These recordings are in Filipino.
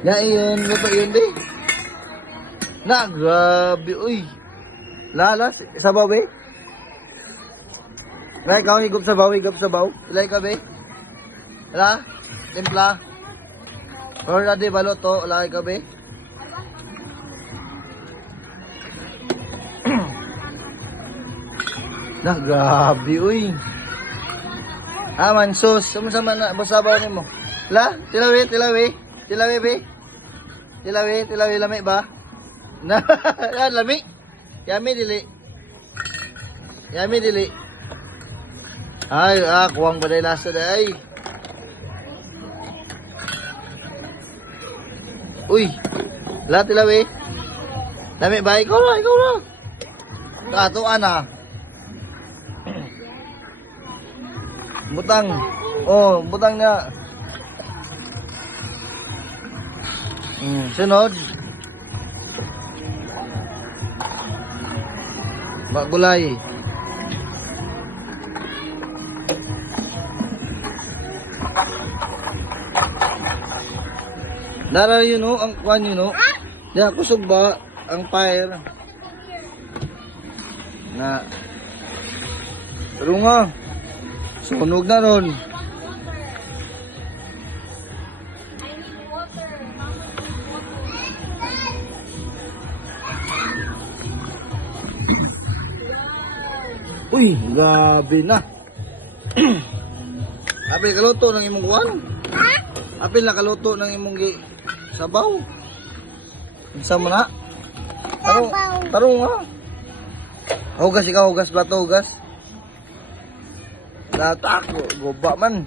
Ya, yun. Luto yun, be. Na, grabe. Uy. Lalas. Sabaw, be. Right, ikaw, higop sabaw, higop sabaw. Ilay ka, be. Wala? Timpla. Or na, di ba, luto? Wala ka, be. Na, grabe, uy. Mansos. Sama-sama na, basabaw ni mo. La, tilawi, tilawi. Tilawi, be. Tilawi, tilawi, lami ba? Na, lami. Yami, dili. Yami, dili. Ay, kuwang baday lasa na, ay. Uy. La, tilawi. Lami ba? Ikaw na, ikaw na. Katuan ah. Butang. Oh, butang na. Sunod. Gulay. Dara yun o, ang kwan yun o. Diyan, kusog ba ang fire? Na. Pero nga. Sunog na ron. Uy, grabe na. Apil kaluto ng imong kuwan. Apil na kaluto ng imong sabaw. Unsa mo na? Tarong nga. Hugas ikaw, hugas ba to, hugas? Datak, goba man.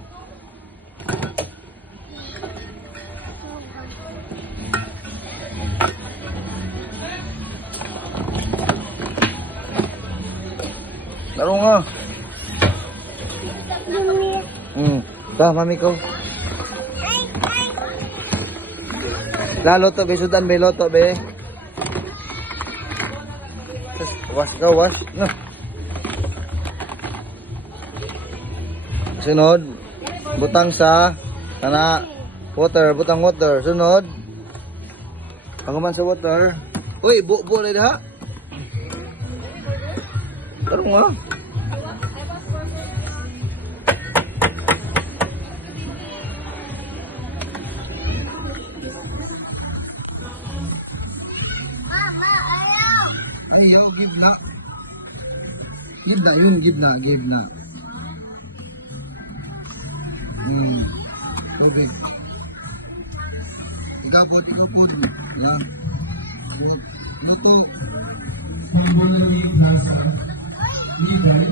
Tarong nga. Mami ko. Lalo to be, sudan be, loto be. Wash ka, wash. No. Sunod, butang sa kana water, butang water. Sunod, panguman sa water. Uy, buo na ha. Tarong nga. Ayaw, give na. Give na, yun, give na, give na. Tubig. Ikapod. Yan. So, ito. Pambolo yung nasa. Hindi.